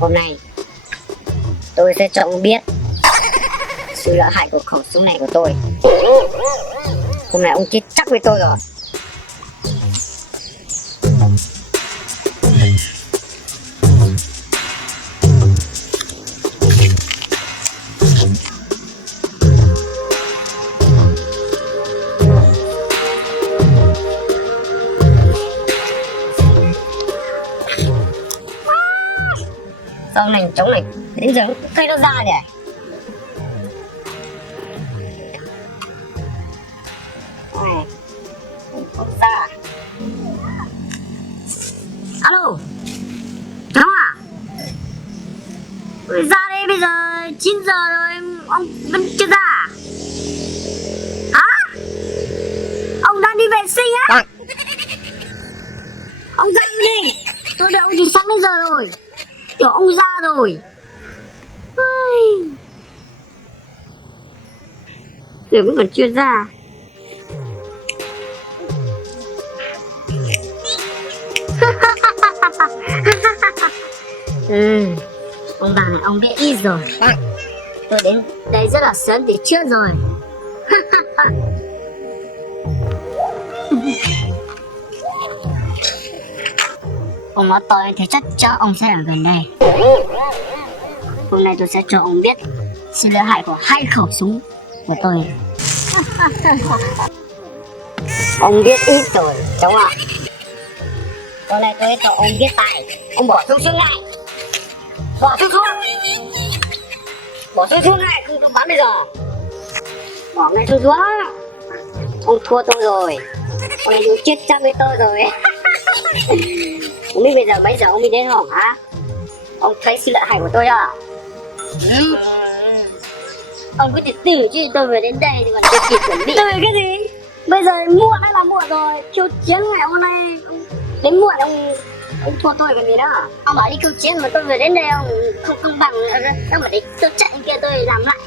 Hôm nay tôi sẽ cho ông biết sự lợi hại của khẩu súng này của tôi. Hôm nay ông chết chắc với tôi rồi. Sao này chống này đến giờ cây nó ra nhỉ? Không ra. Alo, cháu à? Ra đây bây giờ 9 giờ rồi, ông vẫn chưa ra à? Hả? Ông đang đi vệ sinh á? Ông dậy đi, tôi đợi ông từ sáng đến giờ rồi. Kiểu ông ra rồi. Giờ vẫn còn chưa ra. Ông bà này ông biết ít rồi. Tôi đến đây rất là sớm từ trước rồi. Ông nói to thì chắc chắn ông sẽ ở gần đây. Hôm nay tôi sẽ cho ông biết sự lợi hại của 2 khẩu súng của tôi. Ông biết ít rồi, cháu ạ. Hôm nay tôi cho ông biết tài. Ông bỏ súng xuống lại. Bỏ súng xuống. Bỏ súng xuống lại, không bắn bây giờ. Bỏ ngay súng xuống. Ông thua tôi rồi. Hôm nay ông chết chắc với tôi rồi. Không biết bây giờ mấy giờ ông đi đến không hả? Ông thấy sự lợi hại của tôi à? Ông cứ từ từ chứ, tôi vừa đến đây thì còn chưa kịp chuẩn bị. Tôi cái gì? Bây giờ muộn hay là muộn rồi? Khiêu chiến ngày hôm nay đến muộn ông thua tôi còn gì đó. Ông bảo đi khiêu chiến mà tôi vừa đến đây ông không công bằng. Sao mà để tôi chạy kia tôi làm lại?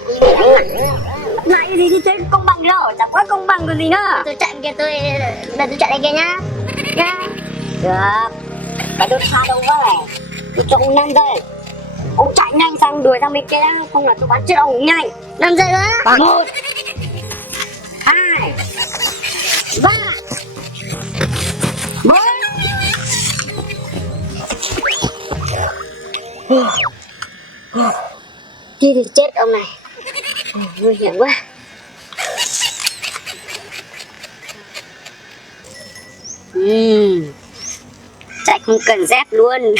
Lại cái gì thì thế công bằng đâu? Chẳng có công bằng còn gì nữa. Tôi chạy kia tôi chạy đây kia nhá. Nha. Được. Phải đốt xa đâu quá này. Tôi cho ông 5 giây. Ông chạy nhanh sang đuổi sang bên kia, không là tôi bắn chết ông nhanh. 5 giây nữa. 1 2 3 4. Kia thì chết ông này. Nguy hiểm quá. Chạy không cần dép luôn.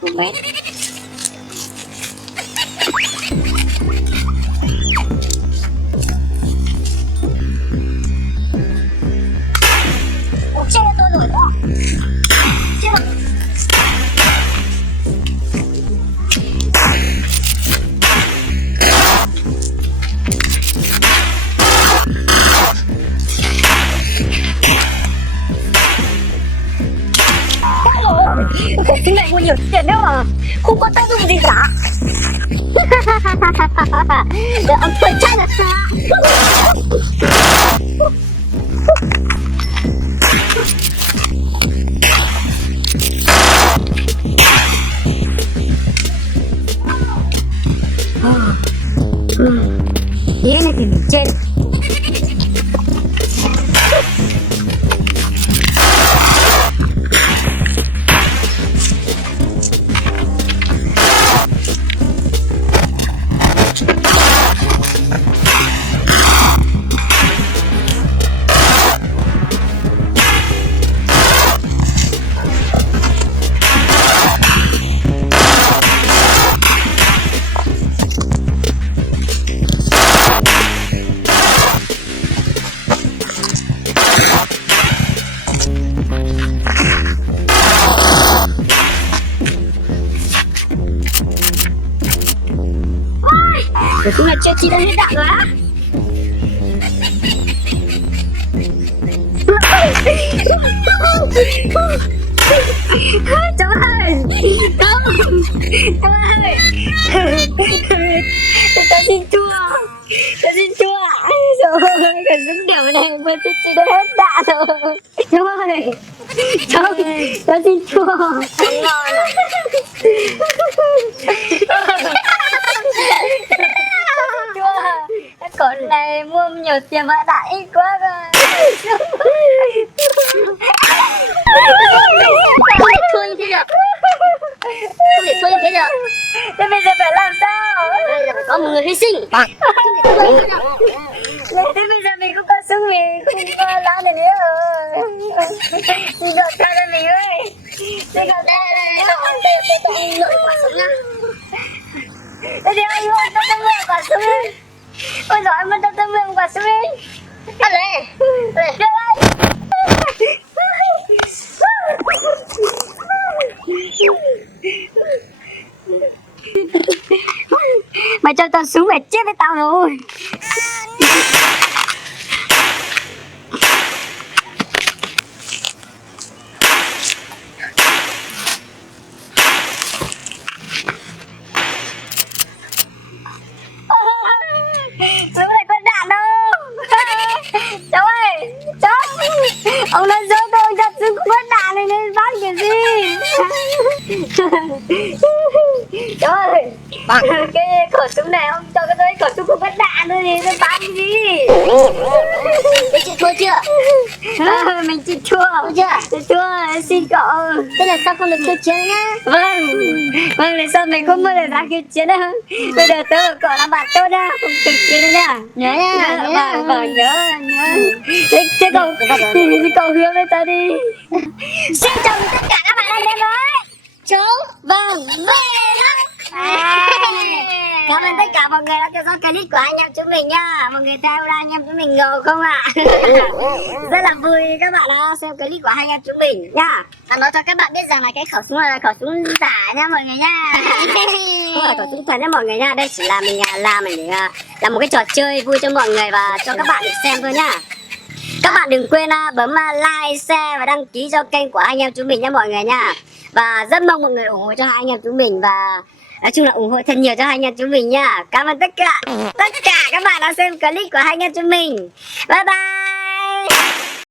Không biết. Chết tôi rồi đó. Chết rồi. Cái này mua nhiều tiền đâu mà không có tác dụng gì cả. Để ông tôi chạy là sao? Thế này thì mình chết. Rồi chúng là chưa chi đã hết đạn rồi á. Cháu ơi, cháu ơi, cháu xin chua, cháu xin chua. Trời ơi, cái dính điểm này mới chi đã hết đạn rồi. Cháu ơi, cháu xin chua. Ngon à? Con này mua nhiều tiền mà đã ít quá rồi. Không thể thua như thế được. Không thể thua như thế được. Thế bây giờ phải làm sao? Bây giờ phải có một người hy sinh. Thế bây giờ mình cũng có súng, mình không có lá này nữa rồi. Xin gọi cho mình ơi. Xin gọi Đây, tôi lội quả súng nha. thế thì anh ơi, tôi mượn quả súng đi. Ôi giời, em ơi, tôi mượn quả súng đi. Ăn lên. Đây. Đưa đây. Mày cho tao súng, mày chết với tao rồi. Súng này có đạn đâu. Cháu ơi, cháu. Ông nói dối tôi ra súng không có đạn này nên bắn kiểu gì. Cháu ơi, cái khẩu súng này ông cho cái tôi khẩu súng không có đạn thôi thì tôi bắn cái gì. Thế chị thua chưa? Mình chịu thua. Thua chưa? Chịu thua, xin cậu. Thế là sao không được khiêu chiến nhá? Vâng, vâng, lần sau mình không bao giờ dám khiêu chiến đâu. Bây giờ tớ và cậu là bạn tốt nhá, không khiêu chiến đâu nhá. Nhớ nha, nhớ nha. Vâng, nhớ. Thế cậu hứa với tớ đi. Xin chào tất cả các bạn anh em ơi. Chú vâng về lắm. Cảm ơn tất cả mọi người đã theo dõi clip của anh em chúng mình nha. Mọi người theo ra anh em chúng mình ngầu không ạ? Rất là vui các bạn đã xem clip của anh em chúng mình nha. Và nói cho các bạn biết rằng là cái khẩu súng này là khẩu súng giả nha mọi người nha. Không phải khẩu súng thật nha mọi người nha. Đây chỉ là mình làm để làm một cái trò chơi vui cho mọi người và cho các bạn được xem thôi nha. Các bạn đừng quên bấm like, share và đăng ký cho kênh của anh em chúng mình nha mọi người nha. Và rất mong mọi người ủng hộ cho hai anh em chúng mình và nói chung là ủng hộ thật nhiều cho hai anh em chúng mình nha. Cảm ơn tất cả các bạn đã xem clip của hai anh em chúng mình. Bye bye.